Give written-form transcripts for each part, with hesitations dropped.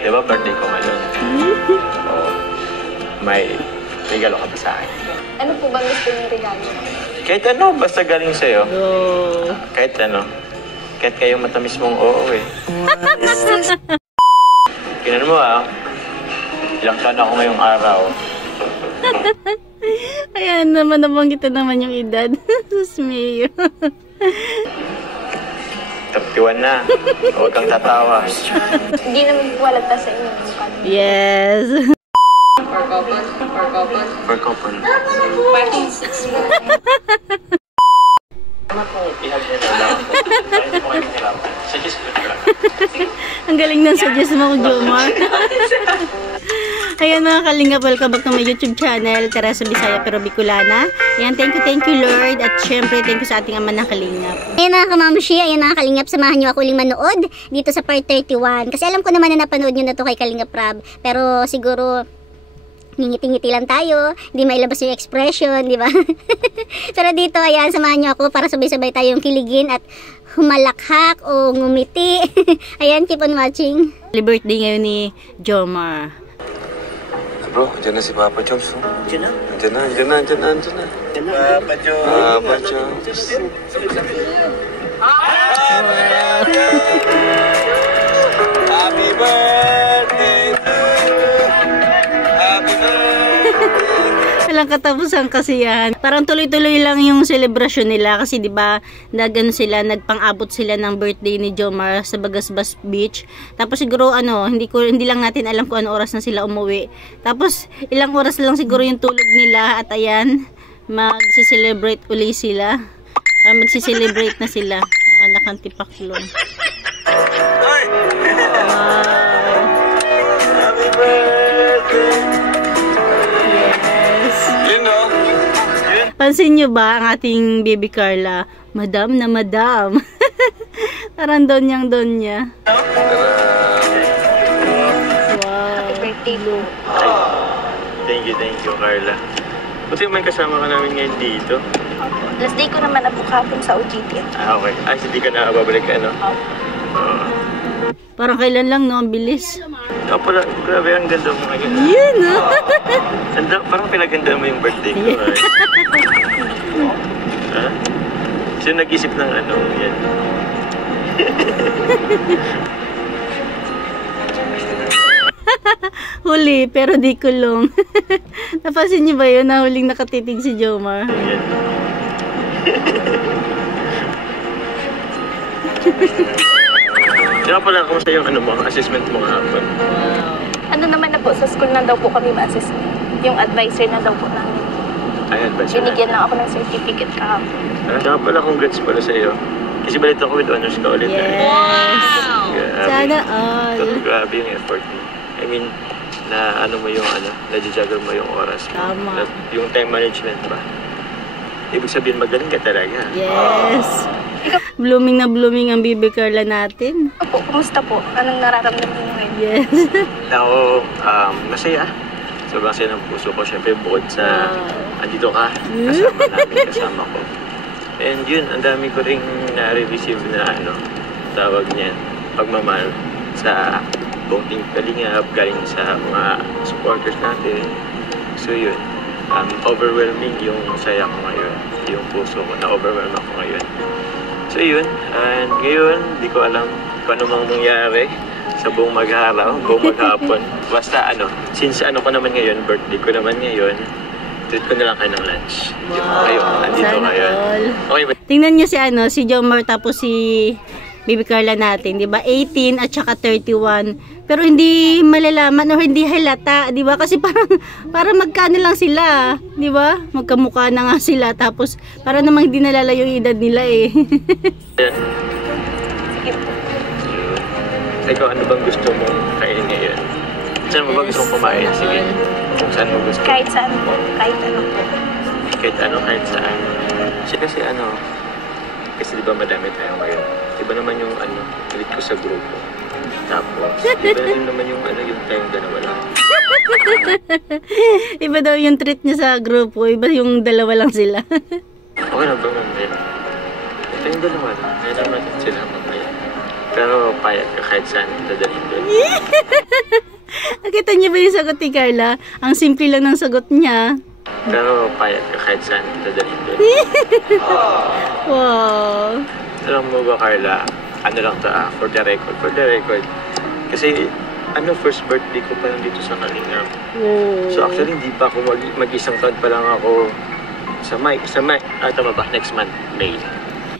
Di ba birthday ko ngayon? Oo. May regalo ka ba sa akin? Ano po ba gusto niyong regalo? Kahit ano, basta galing sa'yo. Oh. Kahit ano. Kahit kayo matamis mong oo eh. Kinan mo ilang taon ako ngayong araw. Ayan naman, nabanggit naman yung edad. Sus Mayo. 31 na. Huwag kang tatawa. Hindi naman po walagta sa inyo. Yes. For couple. For couple. Parking 6 mo. Tama po, ihag niya na lang. Hindi po kayo mahirapan. Suggest ko lang. Ang galing ng suggest mo, Jomar. Ayan mga kalingap, welcome back to my YouTube channel, Teresa Bisaya pero Bicolana. Ayan, thank you Lord. At syempre, thank you sa ating ama ng kalingap. Ayan mga kamamshi, ayan mga kalingap, samahan nyo ako uling manood dito sa part 31. Kasi alam ko naman na napanood nyo na to kay Kalingap Rab. Pero siguro, ngingiti-ngiti lang tayo, hindi mailabas yung expression, di ba? Pero dito, ayan, samahan nyo ako para sabay-sabay tayong kiligin at humalakhak o ngumiti. Ayan, keep on watching. Birthday ngayon ni Jomar. Bro, dyan na si Papa Joms. Dyan na? Dyan na. Papa Joms. Happy birthday to you. Happy birthday. Walang katapusan kasi yan. Parang tuloy-tuloy lang yung celebration nila kasi 'di ba, nagpang-abot sila ng birthday ni Jomar sa Bagasbas Beach. Tapos siguro hindi lang natin alam kung ano oras na sila umuwi. Tapos ilang oras lang siguro yung tulog nila at ayan, magse-celebrate uli sila. Magse-celebrate na sila. Anak ng tipaklong. Wow. Happy birthday. Pansin nyo ba ang ating baby Carla? Madam na madam. Parang Donyang-Donya. Wow. Happy birthday, Lu. Thank you, Carla. Buti man kasama ka namin ngayon dito. Last day ko naman na bukapon sa OJT. Okay. Hindi ka na babalik Parang kailan lang, no? Ang bilis. Pala, grabe, ang ganda mo ngayon. Yun, no? Parang pinaganda mo yung birthday ko. Ha? Sino nag-isip ng yan? Huli, pero di kulong. Napansin niyo ba yun na huling nakatitig si Jomar? Yan. Saka pala kung sa yung assessment mo kahapon. Wow. Ano naman na po, sa school na daw po kami ma-assist. Yung advisor na daw po namin. Ayan ba siya? Binigyan lang ako ng certificate kahapon. Saka pala congrats pala sa iyo. Kasi balita ko with honors ka ulit. Yes. Wow! Sana all. Grabe yung effort mo. I mean, na-juggle mo yung oras mo. Tama. Yung time management ba? Ibig sabihin, magaling ka talaga. Yes. Blooming na blooming ang baby Carla natin. Opo, kumusta po? Anong nararamdaman mo ngayon? Yes. Ako, masaya. Sobrang saya ng puso ko. Siyempre, bukod sa andito ka, kasama ko. And yun, ang dami ko ring na-receive na tawag niyan, pagmamahal sa buong team Kalingap, galing sa mga supporters natin. So yun, overwhelming yung saya ko ngayon. Yung puso ko, na-overwhelm ako ngayon. So yun, and ngayon, di ko alam kung ano mang mangyari sa buong magharaw, buong maghapon. Basta since ko naman ngayon, birthday ko naman ngayon, treat ko na lang kayo ng lunch. Wow. Kayo, andito ngayon. Okay ba? Tingnan niyo si Jomar tapos si baby Carla natin, 'di ba? 18 at saka 31. Pero hindi malalaman o hindi halata, 'di ba? Kasi parang magkano lang sila, 'di ba? Magkamukha na nga sila tapos para namang hindi nalalayo yung edad nila eh. Sige po. Ikaw, ano bang gusto mong kainin ngayon? Saan mo ba gusto mong kumain? Sige. Kung saan mo gusto? Kahit saan po. Kahit ano po. Kahit saan. Kasi di ba madami tayo ngayon? Iba naman yung ulit ko sa grupo. Tapos, iba din naman yung yung tayong dalawa lang. Iba daw yung treat niya sa grupo, iba yung dalawa lang sila. Okay na ba mamaya? Ito yung dalawa lang. Kaya naman sila mamaya. Pero payag ka kahit saan dadalhin doon. Nakita niyo ba yung sagot ni Carla? Ang simple lang ng sagot niya. Pero payag ka kahit saan kita dalhin doon. Wow. Alam mo ba, Carla, ano lang to for the record. Kasi, first birthday ko pa lang dito sa Kalingap. Oh. So actually, hindi pa ako mag-isang taon pa lang ako sa May, tama ba? Next month, May.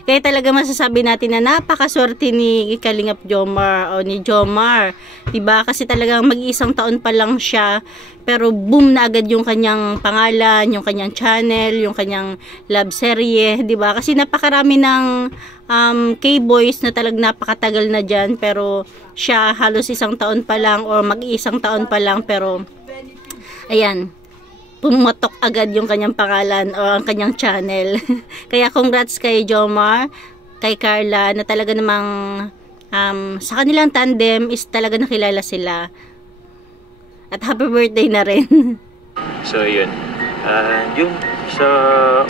Kaya talaga masasabi natin na napakaswerte ni Kalingap Jomar o ni Jomar. Diba? Kasi talagang mag-isang taon pa lang siya. Pero boom na agad yung kanyang pangalan, yung kanyang channel, yung kanyang love serye. Diba? Kasi napakarami ng K-boys na talagang napakatagal na dyan. Pero siya halos isang taon pa lang or mag-isang taon pa lang. Pero ayan, pumatok agad yung kanyang pangalan o ang kanyang channel. Kaya congrats kay Jomar, kay Carla, na talaga namang sa kanilang tandem is talaga nakilala sila. At happy birthday na rin. So yun. Yun, sa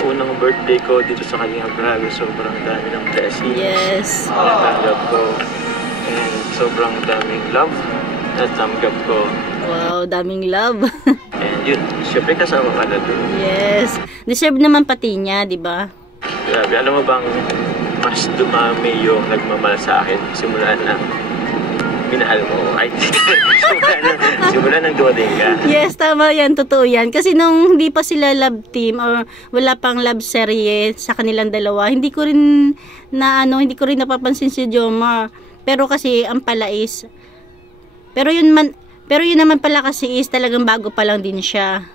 unang birthday ko dito sa Kalingap, grabe, sobrang dami ng blessings. Yes. Natanggap ko. And sobrang daming love na tanggap ko. Wow, daming love. And yun, syempre kasama ka na doon. Yes. Deserve naman pati niya, di ba? Grabe, alam mo bang mas dumami yung nagmamahal sa akin simula na minahal mo. Ay, simula nang dumating ka. Yes, tama yan. Totoo yan. Kasi nung hindi pa sila love team or wala pang love serye sa kanilang dalawa, hindi ko rin napapansin si Jomar. Pero kasi ang pala is, pero yun naman pala kasi is talagang bago pa lang din siya.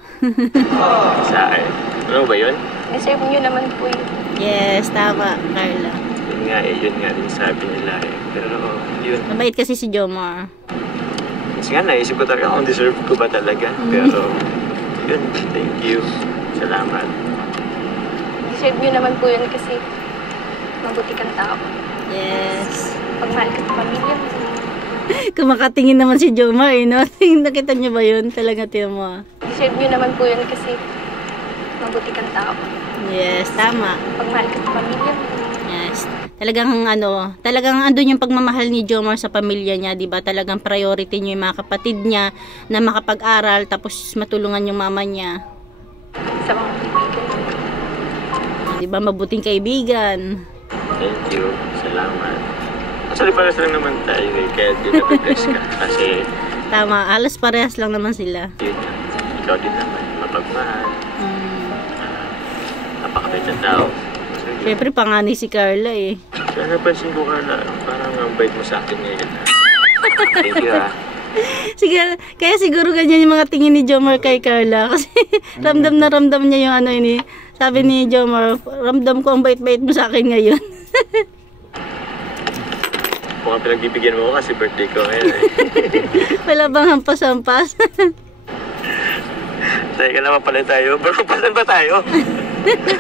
Sa akin. Ano ba yun? Deserve nyo naman po yun. Yes, tama, Carla. Yun nga rin sabi nila eh. Pero yun. Mabait kasi si Jomar. Kasi nga naisip ko talaga kung deserve ko ba talaga. Pero yun, thank you. Salamat. Deserve nyo naman po yun kasi mabuti kang tao. Yes. Pagmahal ka sa pamilya mo. Kumakatingin naman si Jomar eh, no? Nakita niyo ba yun? Talaga tiyan mo. Deserve nyo naman po yun kasi mabuti kang tao. Yes, tama. Pagmahal ka sa pamilya mo. Yes. Talagang andun yung pagmamahal ni Jomar sa pamilya niya, 'di ba? Talagang priority niya yung mga kapatid niya na makapag-aral tapos matulungan yung mama niya. Sa mga kaibigan. 'Di ba? Mabuting kaibigan. Thank you. Salamat. Actually, parehas lang naman tayo eh. Kaya din na-bless ka. Kasi, Tama, alas parehas lang naman sila. yun, ikaw din naman. Mapagmahal. Napakabait na tao. So, yun. Siyempre, panganay si Carla eh. Kaya napansin ko ka na parang ang bait mo sa akin ngayon. Thank you ha. Sige, kaya siguro ganyan yung mga tingin ni Jomar kay Carla. Kasi ramdam na ramdam niya yung ano ini. Sabi ni Jomar, ramdam ko ang bait-bait mo sa akin ngayon. Mukhang pinagbibigyan mo ko kasi birthday ko ngayon eh. Wala bang hampas-hampas? Teka naman pala tayo. Bro, pasan ba tayo?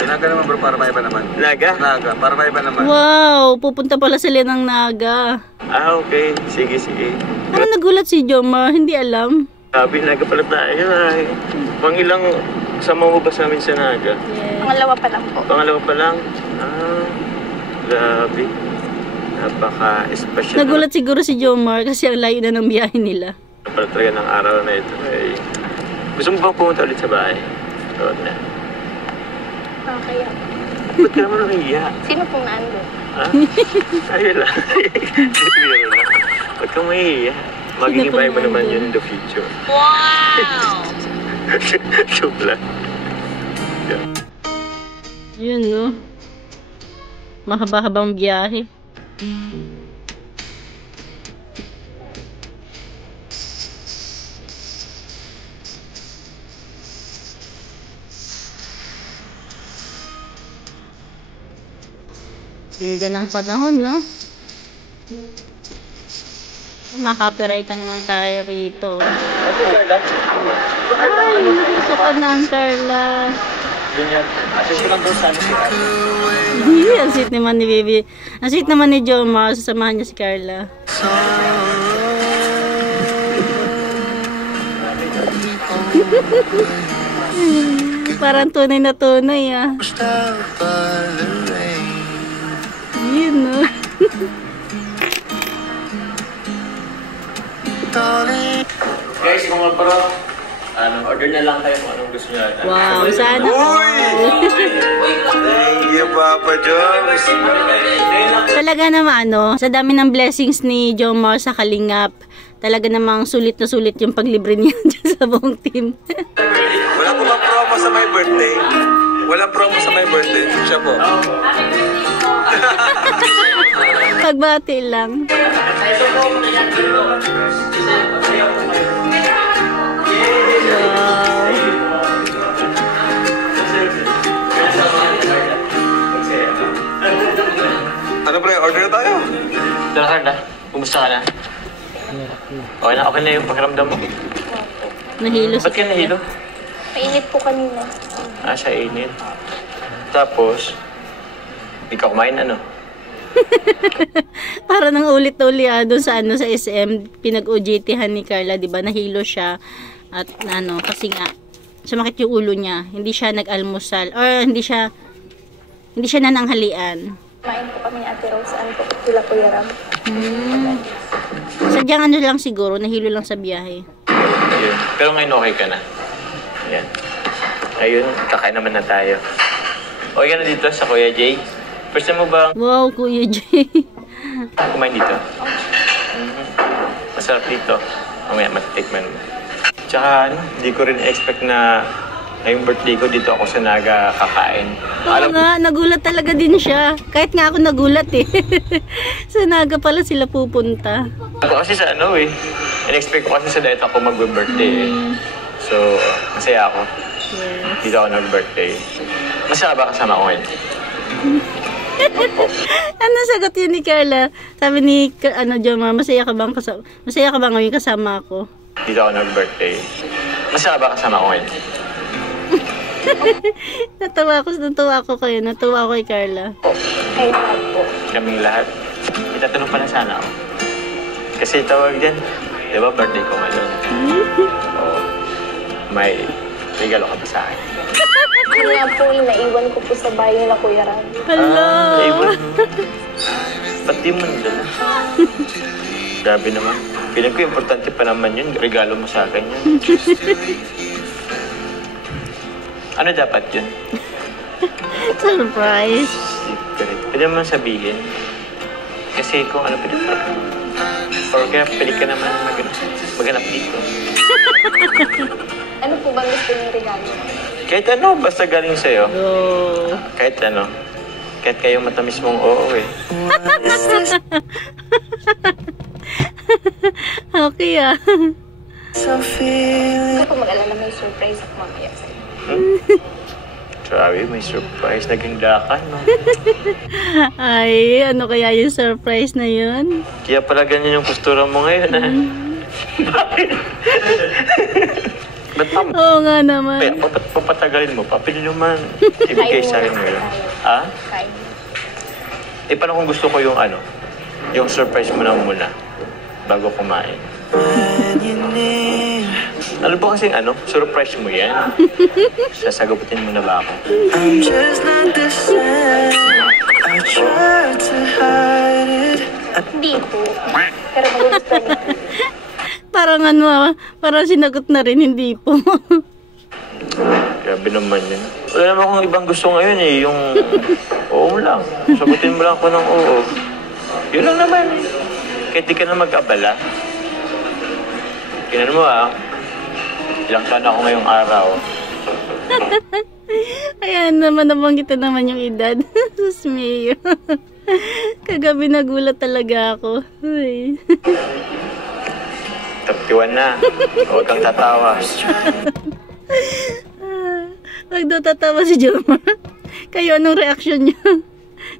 Naga naman bro, para maiba naman. Naga? Naga, para maiba naman. Wow, pupunta pala sila ng Naga. Ah, okay. Sige, sige. Parang nagulat si Jomar, hindi alam. Sabi, Naga pala tayo ay. Pang ilang kasama mo ba sa amin sa Naga? Yes. Pangalawa pa lang po. Pangalawa pa lang? Ah, grabe. Napaka-special. Nagulat siguro si Jomar kasi ang layo na ng biyahe nila. Pala talaga ng araw na ito ay... Gusto mo bang pumunta ulit sa bahay? Road na. Okay. Ba't ka naman nakihiya? Sino pong naandun? Ha? Ayun lang. Biro lang. Ba't kang mahihiya? Magiging bahay mo naman yun in the future. Wow! Joke lang. Yeah. Yun no. Mahaba-habang biyahe. Ganda ng panahon, no? Makapirita naman tayo rito. Ay, gusto ka na ang Carla. Ganyan. Assist ko lang doon sana si Carla. Hindi, ang sweet naman ni Baby. Ang sweet naman ni Jomar, sasamahan niya si Carla. Parang tunay na tunay ah. Yun no. Guys, Guys, mga bro, order na lang kayo kung anong gusto nyo. Wow, sana Thank you, Papa Jones. talaga naman, sa dami ng blessings ni Jomar sa Kalingap, talaga namang sulit na sulit yung paglibre niya dyan sa buong team. Wala po ba promo sa my birthday? Walang promo sa my birthday. Siya po. Pagbati lang. Ano pre, order na tayo? Tara, Carla. Kumusta ka na? Okay na yung pakiramdam mo? Nahilo Ba't ka nahilo? Mainit po kanina. Sa init. Tapos, hindi ka kumain, ano? Para nang ulit-uli doon sa sa SM, pinag-OJT-han ni Carla, 'di ba? Nahilo siya at kasi nga sumakit yung ulo niya. Hindi siya nag-almusal or hindi siya nananghalian. Kumain po kami ni Ate Rose. Saan po? Sila Kuya Ram. Sadyang lang siguro, nahilo lang sa biyahe. Ayun. Pero ngayon okay ka na. Ayan. Ayun, kakain naman na tayo. Okay ka na dito sa Kuya Jay? First time mo ba Wow, Kuya Jay. kumain dito? Masarap dito. Mamaya matitikman mo. Tsaka hindi ko rin expect na ngayong birthday ko dito ako sa Naga kakain. Oo nga, nagulat talaga din siya. Kahit nga ako nagulat eh. Sa Naga pala sila pupunta. Ako kasi sa in-expect ko kasi sa diet ako mag-birthday eh. So, masaya ako. Yes. Dito ako nag-birthday. Masaya ba kasama ko ngayon? Ano sagot yun ni Carla? Sabi ni Jomar, masaya ka ba ngayon kasama ako? Dito ako nag-birthday. Masaya ba kasama ko ngayon? Natuwa ako kayo. Natuwa ako kay Carla. Kayo lahat po. Kaming lahat. Itatanong pa na sana ako. Kasi tawag dyan, di ba birthday ko ngayon? Oo. May regalo ka ba sa akin? Yun nga po, naiwan ko po sa bahay nila Kuya Ram. Hello! Iwan mo. Ba't di mo nandala? Grabe naman. Feeling ko importante pa naman yun. Regalo mo sa akin yun. Ano dapat yun? Surprise! Secret. Pwede naman sabihin. Kasi kung ano, pwede mo. Or kaya pwede ka naman maghanap dito. Ano po bang gusto niyong regalo? Kahit ano, basta galing sa'yo. Oh. Kahit ano. Kahit kayo matamis mong oo eh. Okay ah. Ako po mag-alala may surprise ako mamaya sa'yo. Grabe, may surprise. Naging dakan, no? Ay, ano kaya yung surprise na yun? Kaya pala ganyan yung postura mo ngayon, ha? Bakit? Ba't pa? Oo nga naman. Kaya papatagalin mo, papili naman. Ibigay sa akin ngayon. Ha? Kain. Paano kung gusto ko yung yung surprise mo na muna bago kumain? Ano ba kasing surprise mo yan? Sasagutin mo na ba ako? Hindi po. Pero magugustuhan niyo po. Parang sinagot na rin, hindi po. Grabe naman yun. Wala naman akong ibang gusto ngayon eh. Yung oo lang. Sagutin mo lang ako ng oo. Yun lang naman eh. Kahit di ka na mag-abala. Kinan mo ilang taon ako ngayong araw. Ayan naman, nabanggit naman yung edad. Sus Mayo. Kagabi nagulat talaga ako. Ay. 31 na. Huwag kang tatawa. Wag daw tatawa si Jomar. Kayo, anong reaction niyo?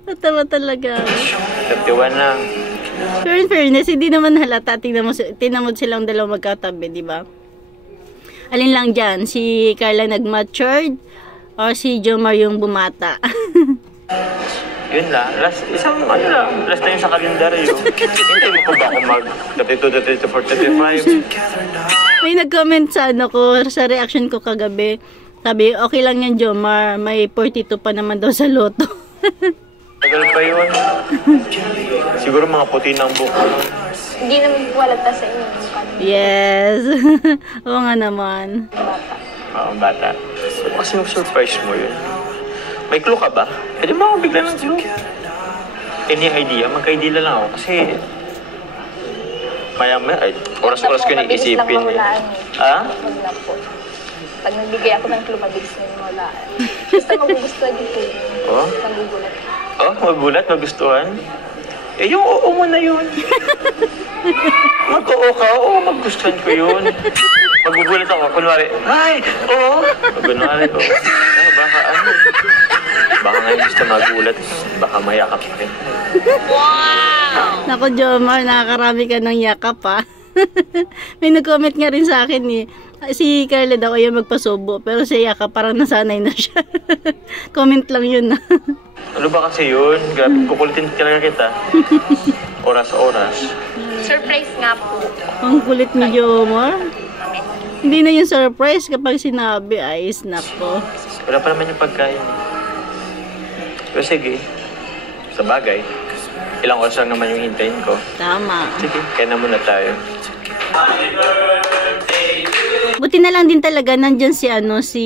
Tatawa talaga ako. 31 na. Pero in fairness, hindi naman halata. Tingnan mo silang dalawa magkatabi, di ba? Alin lang dyan? Si Carla nag-matured or si Jomar yung bumata? Yun lang. Last na yun sa kalendaryo. Hintay mo pa ba ako mag-32, 34, 35? May nag-comment sa sa reaction ko kagabi. Sabi, okay lang yan Jomar, may 42 pa naman daw sa loto. Tagal pa yun. Siguro mga puti ng buko. Hindi naman po halata sa inyo yung kanina. Yes. Oo nga naman. Bata. Oo, bata. Kasi surprise mo yun. May clue ka ba? Pwede mo ako bigla ng clue. Any idea? Magka-idea lang ako kasi maya-maya, oras-oras ko Mabilis lang naisipin. mahulaan eh. Ha? Huwag lang po. Pag nagbigay ako ng clue, mabilis na yung mahulaan. Basta magugustuhan yung clue. Oh? Magugulat. Oh, magulat, magustuhan. Eh, yung oo mo na yun. Mag-oo ka, oo, magustuhan ko yun. Magugulat ako, kunwari, ay, oo. Kunwari, oo. Ah, baka ano. Baka ngayon gusto magulat, baka mayakap ka rin. Naku, Jomar, nakakarami ka ng yakap, ha? May nag-comment nga rin sa akin, eh. Si Carla daw ayaw magpasubo, pero si yakap parang nasanay na siya. Comment lang yun, ha? Ano ba kasi yun? Grabe, kukulitin talaga kita. Oras-oras. Surprise nga po. Ang kulit ni Jomar. Hindi na yung surprise kapag sinabi, ay, snap ko. Wala pa naman yung pagkain. Pero sige, sa bagay, ilang oras lang naman yung hintayin ko. Tama. Sige, kaya na muna tayo. Buti na lang din talaga nandyan si si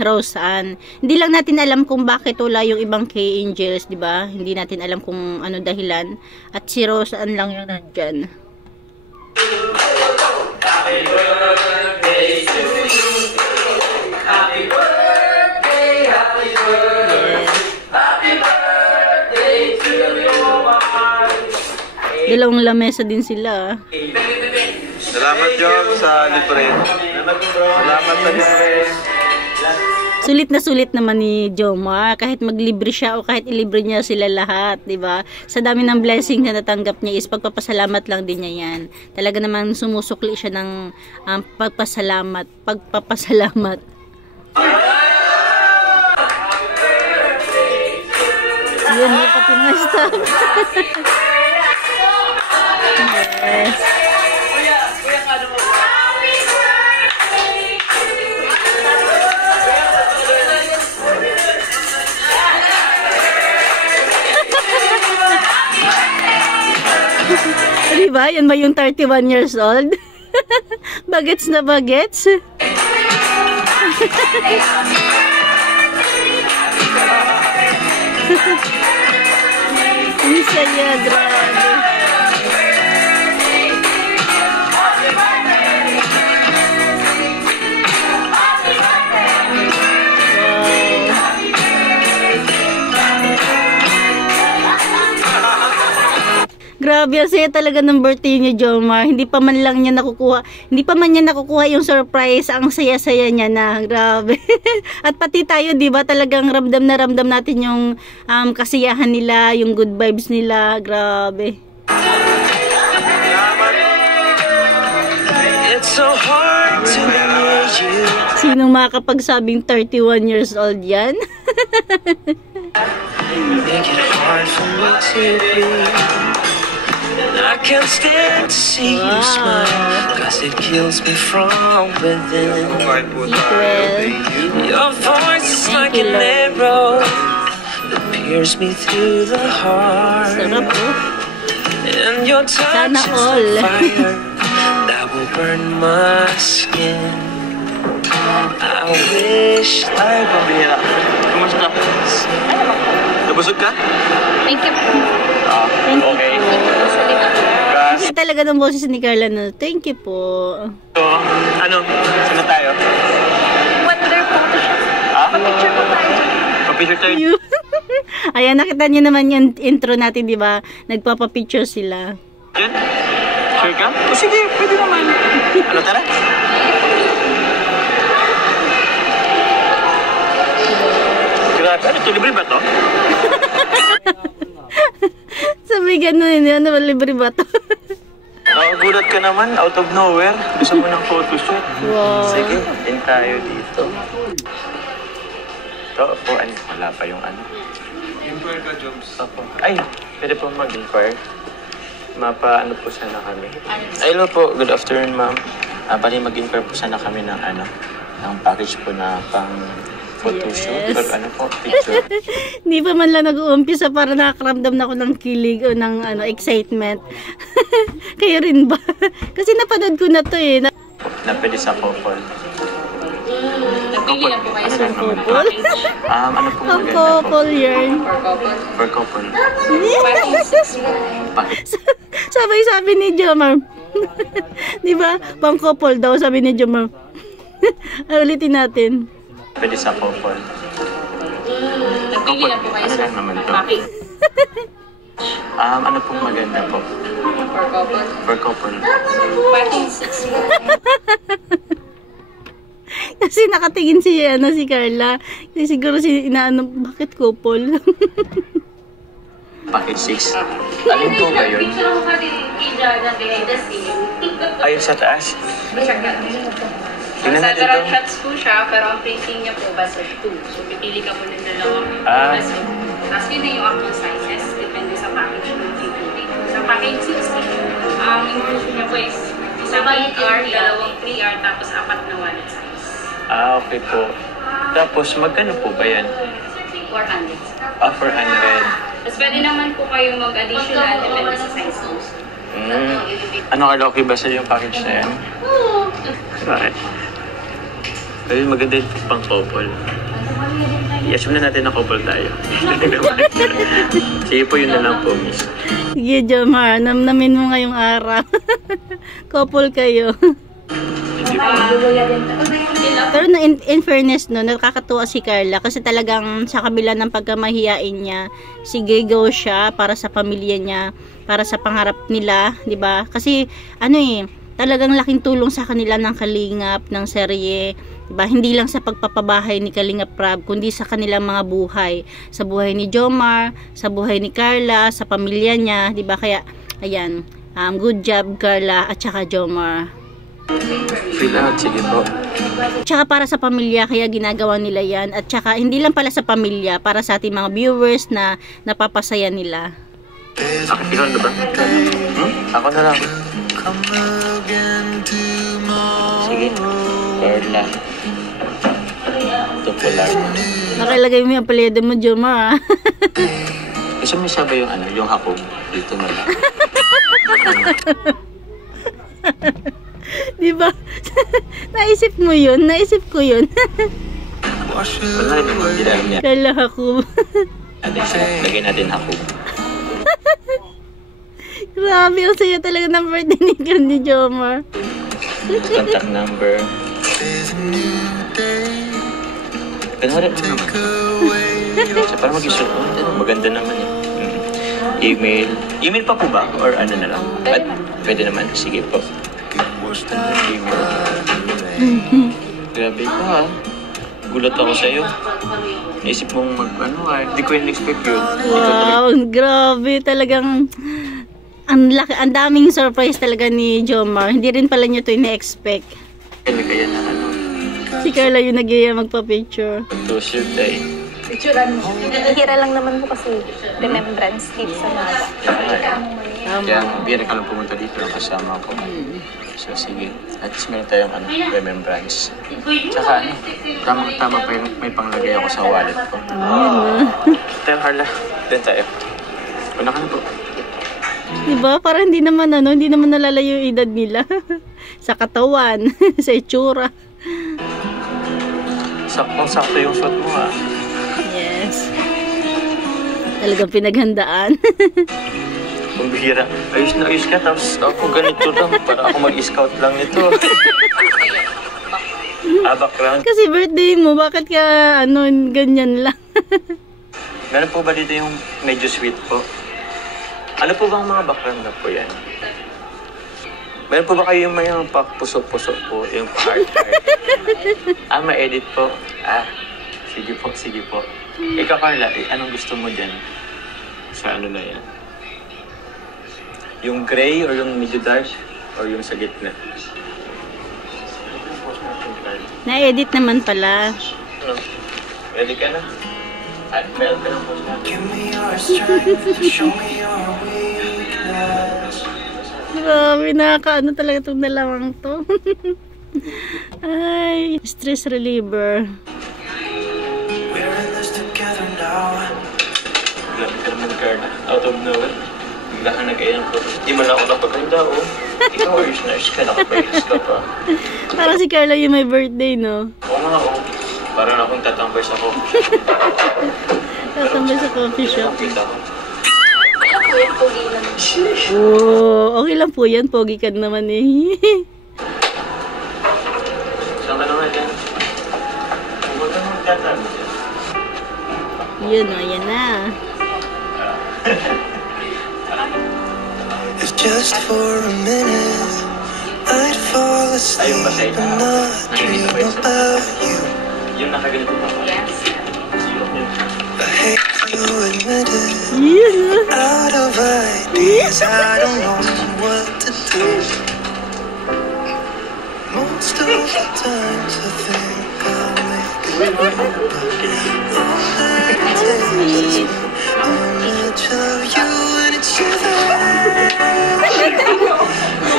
Rose Ann. Hindi lang natin alam kung bakit wala yung ibang K-Angels, di ba? Hindi natin alam kung ano dahilan. At si Rose Ann lang yung nandyan. Happy birthday to you. Happy birthday, happy birthday. Happy birthday to you. Dalawang lamesa din sila. Salamat, Job, sa libre. Salamat sa libre. Sulit naman ni Jomar kahit maglibre siya o kahit ilibre niya sila lahat, 'di ba? Sa dami ng blessing na natanggap niya is pagpapasalamat lang din niya 'yan. Talaga naman sumusukli siya ng pagpapasalamat. Yan, may pati mga staff. Yes. Diba? Yan ba yung 31 years old? Bagets na bagets? Ang saya, grabe. Grabe, saya talaga ng birthday ni Jomar. Hindi pa man niya nakukuha yung surprise. Ang saya-saya niya na. Grabe. At pati tayo, di ba, talagang ramdam na ramdam natin yung kasiyahan nila, yung good vibes nila. Grabe. It's so hard to lose you. Sinong makapagsabing 31 years old yan? Make it hard for me to breathe. I can't stand to see you smile, cause it kills me from within. Your voice is like an arrow that pierces me through the heart. Sarap po. And your touch is like fire that will burn my skin. I wish Ay, pambihira. Kumusta? Nabusog ka? Thank you po. Okay. Kasi talaga ng boses ni Carla na, thank you po. So, ano? Saan na tayo? Wonder photo siya. Ha? Picture po tayo. Papicture tayo. Ayan, nakita niyo naman yung intro natin, di ba? Nagpapapicture sila. Yan? Sure ka? O sige, pwede naman. Ano, tara? Grabe, ano ito? Libre ba ito? Sabi gano'n, ano, libre ba to? Gulat ka naman, out of nowhere. Gusto mo ng photoshoot. Wow. Sige, in tayo dito. Ito, po, ano, wala pa yung ano. Inquire ka, Jobs. Opo. Ay, pwede po mag-inquire. Mapa-ano po sana kami. Ay, hello po. Good afternoon, ma'am. Bali mag-inquire po sana kami ng ano, ng package po na pang photoshoot or ano po, picture. Hindi pa man lang nag-uumpisa para nakakaramdam na ako ng kilig o ng excitement. Kayo rin ba? Kasi napanood ko na to eh. Na pwede sa couple. Nagpili na po kayo Ano sa lang naman po? Couple? Ano pong Ang maganda po? couple yarn. For couple. Sabi ni Jomar. Di ba? Pang couple daw, sabi ni Jomar. Ulitin natin. Pwede sa couple. Nagpili na po kayo Ano sa lang naman to? packing. Ano pong maganda po? For couple. For couple. Packing 6 po. Kasi nakatingin si Carla. Kasi siguro bakit couple? Package 6. Alin po ba yun? Ayun sa taas. Tingnan Sa natin garage to. shots po siya, pero ang printing niya po basta 2. So, pipili ka po ng dalawang baso. Tapos yun na yung actual sizes, depende sa package ng pipili. Sa package 16, ang inclusion niya po is isang 8R, dalawang 3R, tapos 4 na wallet size. Okay po. Tapos, magkano po ba yan? 400. 400. Tapos pwede naman po kayo mag-additional, depende sa size mo. Ano ka-Loki ba sa yung package na yan? Right. Ayun, maganda yung pang couple. I-assume na natin na couple tayo. Sige po, yun na lang po, miss. Sige, Jomar. Namnamin mo ngayong araw. Couple kayo. Hindi po. Pero in fairness, no, nakakatuwa si Carla kasi talagang sa kabila ng pagkamahiyain niya, sigigaw siya para sa pamilya niya, para sa pangarap nila, 'di ba? Kasi talagang laking tulong sa kanila ng Kalingap, ng serye, 'di ba? Hindi lang sa pagpapabahay ni Kalingap Prab, kundi sa kanilang mga buhay, sa buhay ni Jomar, sa buhay ni Carla, sa pamilya niya, 'di ba? Kaya ayan, good job Carla at saka Jomar. Feel out, sige po. Tsaka para sa pamilya, kaya ginagawa nila yan. At tsaka hindi lang pala sa pamilya, para sa ating mga viewers na napapasaya nila. Ikaw na ba? Ako na lang. Sige. Carla. Ito po lang. Nakalagay mo yung palyedo mo, Jomar. Gusto mo siya ba yung hakog? Dito na lang. Diba? Naisip mo yun? Naisip ko yun. Wala rin naman ginagawa niya. Kala ako. Lagyan natin hakog. Grabe, ang saya talaga ng birthday ni Jomar. Contact number. Panoorin mo naman. So, para mag-isot mo. Maganda naman eh. Email. Email pa po ba? Or ano na lang? At pwede naman. Sige po. Email. Grabe ko ha. Gulat ako sa'yo. Naisip mong hindi ko in-expect yun. Wow, grabe talagang ang daming surprise talaga ni Jomar. Hindi rin pala niya to ina-expect. Kaya na Si Carla yung nag-iya magpa-picture. Photo-shoot eh. Picturean mo. Hihira lang naman po kasi remembrance dito sa mga. Kaya biyari ka lang pumunta dito ang kasama ko. So sige, at least meron tayong remembrance. Tsaka tama pa yung may panglagay ako sa wallet ko. Tayo Carla, din tayo. Una ka na po. Diba? Parang hindi naman nalalayo yung edad nila. Sa katawan, sa itsura. Saktong-sakto yung suot mo ha. Yes. Talagang pinaghandaan. Kung bihira, ayos na ayos ka, tapos ako ganito lang, para ako mag-scout lang nito. Background. Kasi birthday mo, bakit ka ganyan lang? Meron po ba dito yung medyo sweet po? Ano po bang mga background na po yan? Meron po ba kayo yung may puso-puso po, yung heart-heart? Ma-edit po. Sige po. Ikaw Carla, anong gusto mo dyan? Sa ano na yan? Yung gray or yung medyo dark or yung sa gitna? Na-edit naman pala. Ready ka na? Meron ka ng post na. Give me your strength, show me your weakness. Grabe, nakakaano talaga itong dalawang to. Ay, stress reliever. love na well. Bigla ka nag-ayang po. Di mo lang ako napaganda, oh. Ikaw, nurse ka, nakapayos ka pa. Parang si Carla yung may birthday, no? Oo nga, oh. Parang akong tatambay sa coffee shop. Tatambay sa coffee shop. Kita ko. Oh, okay lang po yan. Pogi ka naman eh. Saan ka naman yan? Huwag ka magtatago dyan. Yun o, yan na. If just for a minute I'd fall asleep and not dream about you. Yung nakaganito pa ka. Yes. I hate to admit it. Yeah. Out of ideas, I don't know what to do. Most of the times I think I'll make it work, but all that it takes is one image of you and it shivers.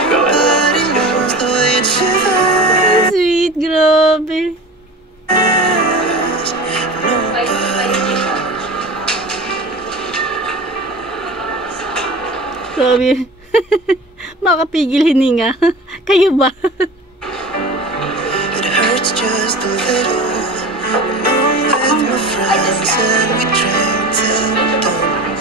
Nobody knows the way it shivers. Sweet, grabe. Grabe. Makapigil hininga. Kayo ba? It hurts just a little. I'm with my friends and we drink till dawn.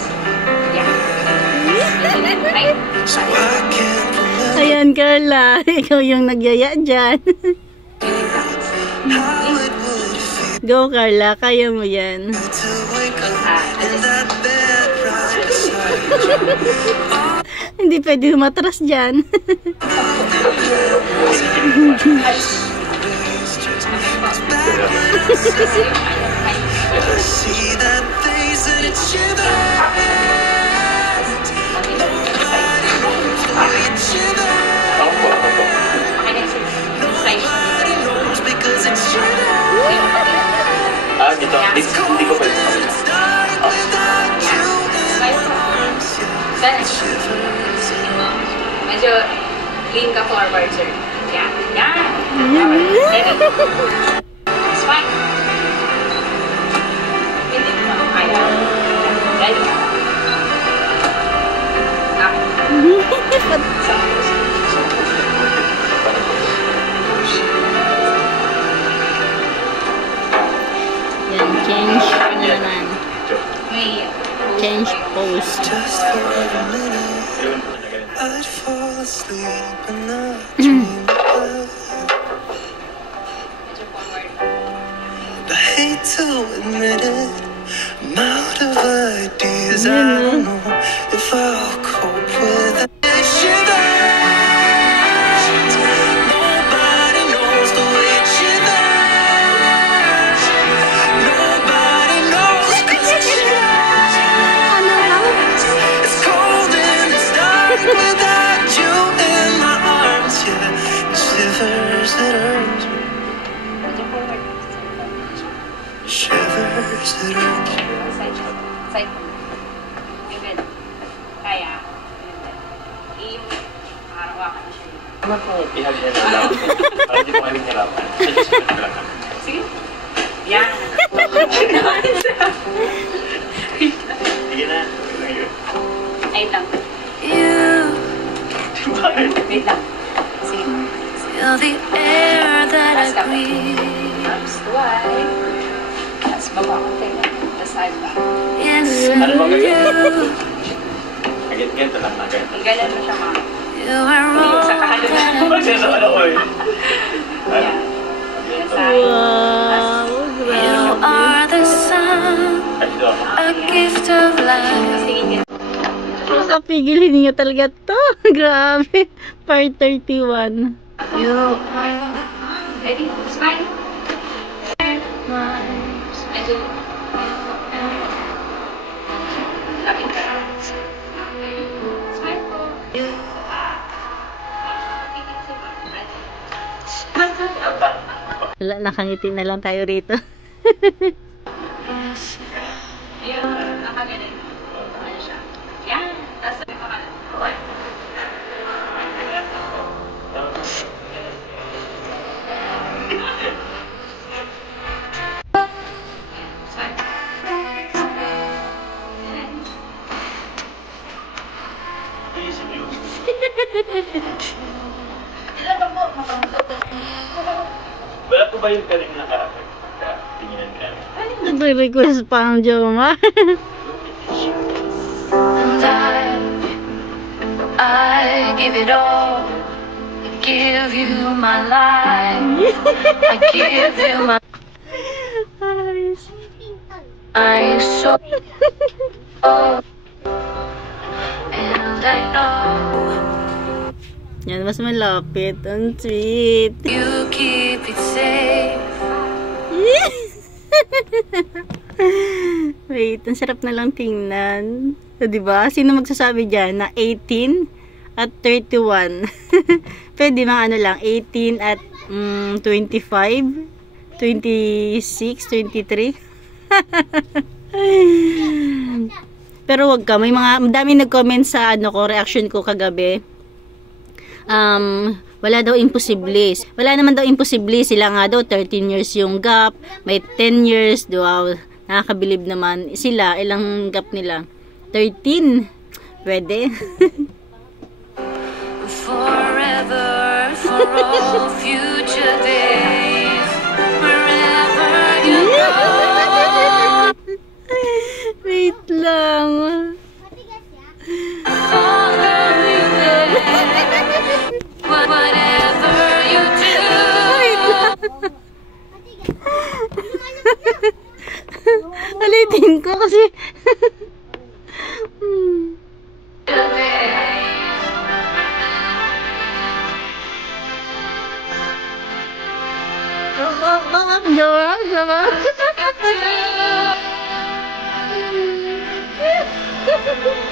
So I can't remember Ayan, Carla. Ikaw yung nagyaya dyan. how it would feel Go, Carla. Kaya mo yan. to wake up in that bed right beside you. Hindi pwede humatras dyan. I see that face and it shivers. Nobody knows the way it shivers. Nobody knows because it shivers. Ah, dito. Hindi ko pwede. It's dark without you in my arms. Yeah, it shivers. Medyo lean ka forward, sir. Yan. Yan. It's fine. Hindi mo kaya. Ready? Yan, change ano naman. May Change pose. Just for a minute, I'd fall asleep and not dream about you. medyo forward. I hate to admit it, I'm out of ideas. I don't know if I'll cope with it. It shivers. Nobody knows the way it shivers. Nobody knows 'cause it shivers. It's cold and it's dark without you in my arms. Yeah, it shivers, it hurts. Medyo forward. Shivers, it hurts. Side. Side. Yung good. Kaya. Yung araw-araw na siya. Naman po, ihag niya na lang. Para hindi po kami nirapan. Sige. Yan. Sige na. Ay lang. You Wait lang. Sige. feel the air that I Taas ka pa. breathe. Arms wide. Tapos baba ko tayo. Tapos side back. Yes, Ano ba you, ganyan? Ganito lang na ganito. Igalan mo siya mga. you are all Sa kahalo na. Magsasakala ko eh. Yan. Yan side. Wow, you grabe. are the sun, Ay, dito ako. a gift of life. Sige yan. Makapigil hininga talaga to. Grabe. Part 31. You Ready? Smile. Medyo. Lapit ka. Smile po. Wala, nakangiti na lang tayo rito. Ayun. Nakagaling. Ano siya? Yan. Tapos sabi pa ka. Smile. ba yung galing tingnan ka? Nag-request pa ang Jomar. I give it all. I give you my life. I give you my soul. And I know Yan, mas malapit. Ang sweet. you keep it safe. Wait, ang sarap na lang tingnan. So, diba? Sino magsasabi dyan na 18 at 31? Pwede mga ano lang, 18 at 25, 26, 23. Pero wag ka, may madami nag-comment sa ano ko, reaction ko kagabi. Wala daw imposible. Wala naman daw imposible. Sila nga daw 13 years yung gap, may 10 years. Wow, nakakabilib naman. Sila, ilang gap nila? 13. Pwede. Forever, for all future days, wherever you go. Wait lang. Follow you there. Whatever you do. Ulitin ko kasi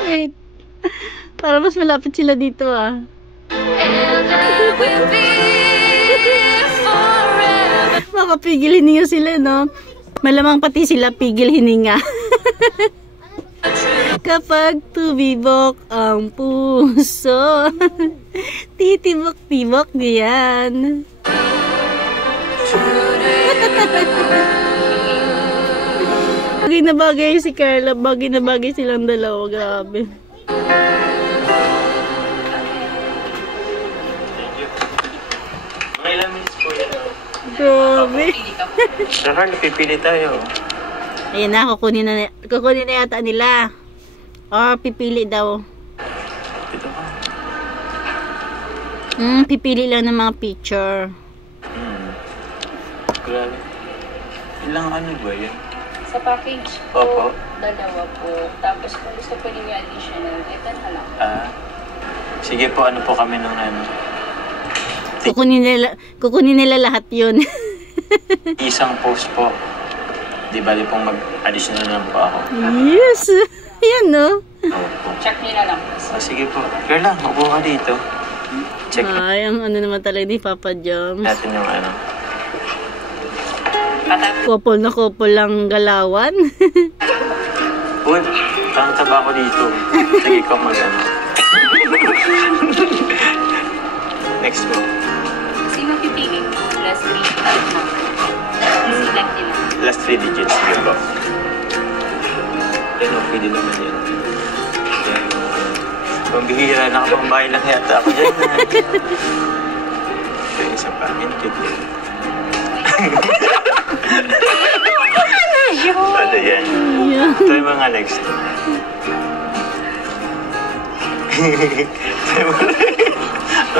wait. Para mas malapit sila dito ah. And I will be forever. Makapigil hininga sila, no? Malamang pati sila pigil hininga. Kapag tumibok ang puso, titibok-tibok diyan. Bagay na bagay si Carla, bagay na bagay silang dalawa, grabe. Mga ilang minutes po yan. Grabe. Saka napipili tayo. Ayan na, kukunin na yata nila. Or pipili daw. Dito ka. Pipili lang ng mga picture. Grabe. Ilang ano ba yan? Sa package Opo. po, dalawa po. Tapos kung gusto po ninyo additional, ito na lang. Sige po, ano po kami nung ano? Kukunin nila lahat yun. Isang post po. Di bali pong mag-additional na lang po ako. Yes! Yan, no? Opo. Check nyo na lang. Sige po. Carla, upo ka dito. Check Ay, ang ano naman talaga ni Papa Joms. natin yung ano. Couple na couple lang galawan. Uy, tama ako dito. Sige ka mag-ano. Next mo. Sino pipili mo? Last 3 number. Select nila. Last 3 digits. Sige po. Yan, okay din naman yan. Yan. Pambihira, nakapambahay lang yata ako dyan. Ito yung isa pa. Cute. Ano yan? Ito yung mga next.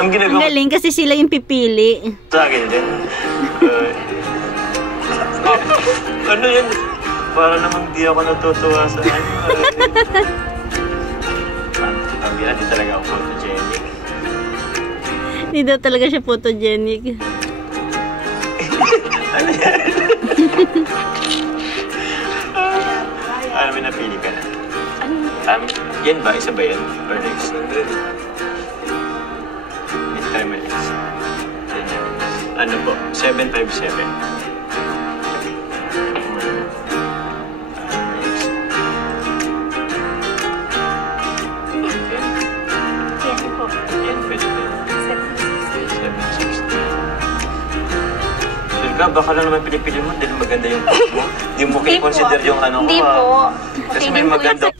Ang Ang ginagawa galing kasi sila yung pipili. sa akin din. Ano yan? Para namang di ako natutuwa sa ano. Sabi na, di talaga ako photogenic. Hindi daw talaga siya photogenic. Ano yan? May napili ka na. Yan ba? Isa ba yan? Or next? Try mo next. Ano po? 757. Yan, pwede ba? 760. Baka lang naman pinipili mo dahil maganda yung post mo. Hindi mo consider yung ano ko. Hindi po. Kasi may maganda.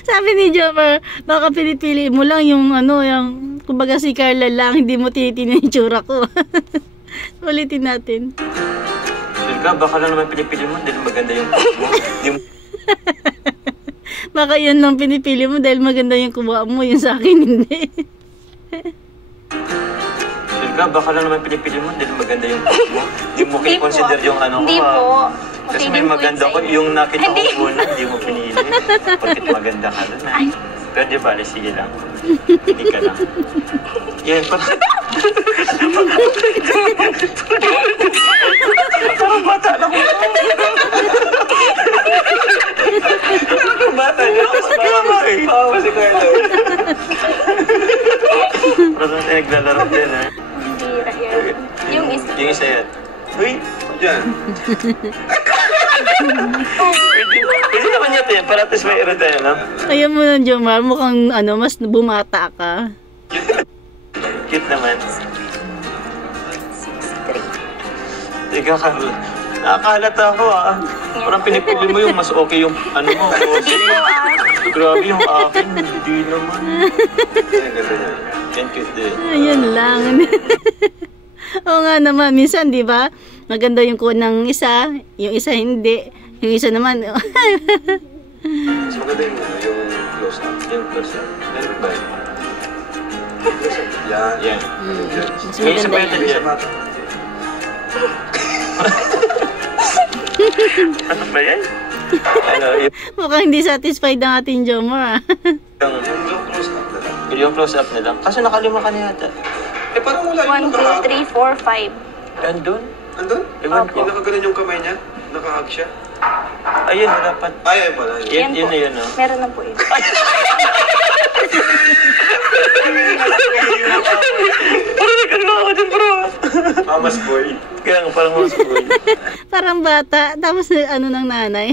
Sabi ni Jomar, baka pinipili mo lang yung ano, yung kumbaga si Carla lang, hindi mo tinitingnan yung tsura ko. Ulitin natin. Sure ka, baka lang naman pinipili mo dahil maganda yung kuha mo. Di mo Baka yun lang pinipili mo dahil maganda yung kuha mo, yung sa akin hindi. Sure ka, baka lang naman pinipili mo dahil maganda yung kuha mo. Di mo consider yung ano ko. Hindi po. Kasi Okay may din po maganda yun ko, sa inyo. yung nakita ko una, di mo pinili. Bakit maganda ka doon ah. Pero di ba, sige lang. Hindi ka lang. Yeah, parang bata lang. Parang bata niya. Pawa si Carlo. Parang naglalaro din ha. Bira yan. Yung isa. Yung isa yan. Uy, Yan. pwede naman yun yan. Para at least may tayo, no? Ayan mo na, Jomar, mukhang ano, mas bumata ka. Cute naman. Ikaw, Carla. Nakakahalata ako ah. Parang pinipili mo yung mas okay yung ano mo. Okay. Grabe yung akin. Hindi naman. Ang ganda niya. Yan cute din. Ayun lang. Oo nga naman, minsan, di ba? Maganda yung kuha ng isa, yung isa hindi. Yung isa naman, Mas maganda yung close-up. Yung close up. Meron ba yun? Close-up. Yan. Yan. Yan. mas May isa pa maganda yun yan. yan. Ano ba yan? Ano, Mukhang hindi satisfied ang ating Jomar. Yung close-up na lang. yung close up na lang. Kasi nakalima ka na yata. Eh, parang wala 1, yung 2, 3, 4, 5. Andun? Andun? Ewan ko. Yung nakaganon yung kamay niya. Nakahag siya. Ayun, dapat. Ay pala. Yan, yun na yun, oh. Meron na po yun. Parang nagkano ako dyan, bro. Mama's boy. Kaya nga, parang mas boy. Parang bata, tapos ano ng nanay.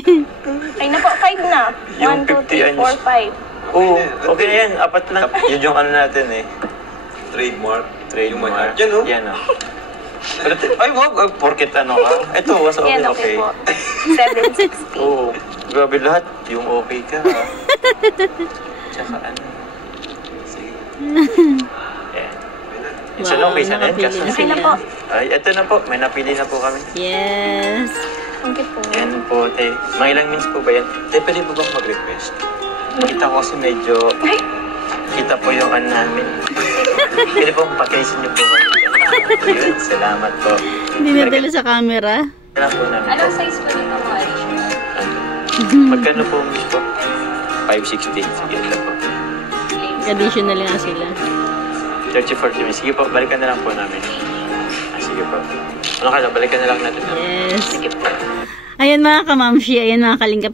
Ay na po, 5 na. Yung 1, 2, 3, 50 anos. 4, 5. Oo, okay na yan. Apat lang. Yun yung ano natin eh. Trademark. Yung Trademark. Yan, no? Yan, oh. Pero, ay, wag. Porket ano ka. Ito, was okay, Yan, okay okay. po. 760. Oo. Grabe lahat. Yung okay ka, ha. Tsaka ano. Sige. Yan. Isa Wow, okay, sana yan. nakapili Kasi, na Okay na sila. po. ay, ito na po. May napili na po kami. Yes. Thank you po. Yan po, te. Mga ilang minutes po ba yan? Te, pwede po bang mag-request? Kita ko kasi medyo... Kita po yung ano namin. Pwede po pakaisin niyo po kami. Ayun, salamat po. Hindi nadala sa camera. Kailan po namin po. Anong size po nito mga additional? Magkano po po? 560. Sige, ito po. Additional nga sila. 30-40 minutes. Sige po, balikan na lang po namin. Sige po. Ano kaya, balikan na lang natin. Yes. Sige po. Ayan mga kamamshi, ayan mga kalingap.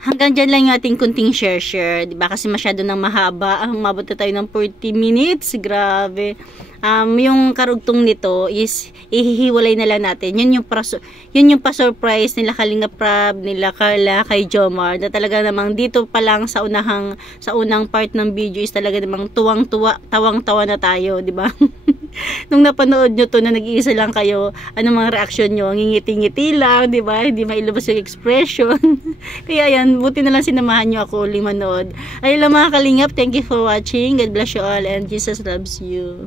Hanggang dyan lang yung ating kunting share. Diba? Kasi masyado nang mahaba. Umabot na tayo ng 40 minutes. Grabe. Yung karugtong nito is ihihiwalay na lang natin. Yun yung pa-surprise nila Kalingap Prab, nila Carla, kay Jomar. Na talaga namang dito pa lang sa unang part ng video is talaga namang tawang-tawa na tayo, di ba? Nung napanood nyo to na nag-iisa lang kayo, ano mga reaction nyo? Ngingiti-ngiti lang, di ba? Hindi mailabas yung expression. Kaya yan, buti na lang sinamahan nyo ako uling manood. Ayun lang mga Kalingap, thank you for watching. God bless you all and Jesus loves you.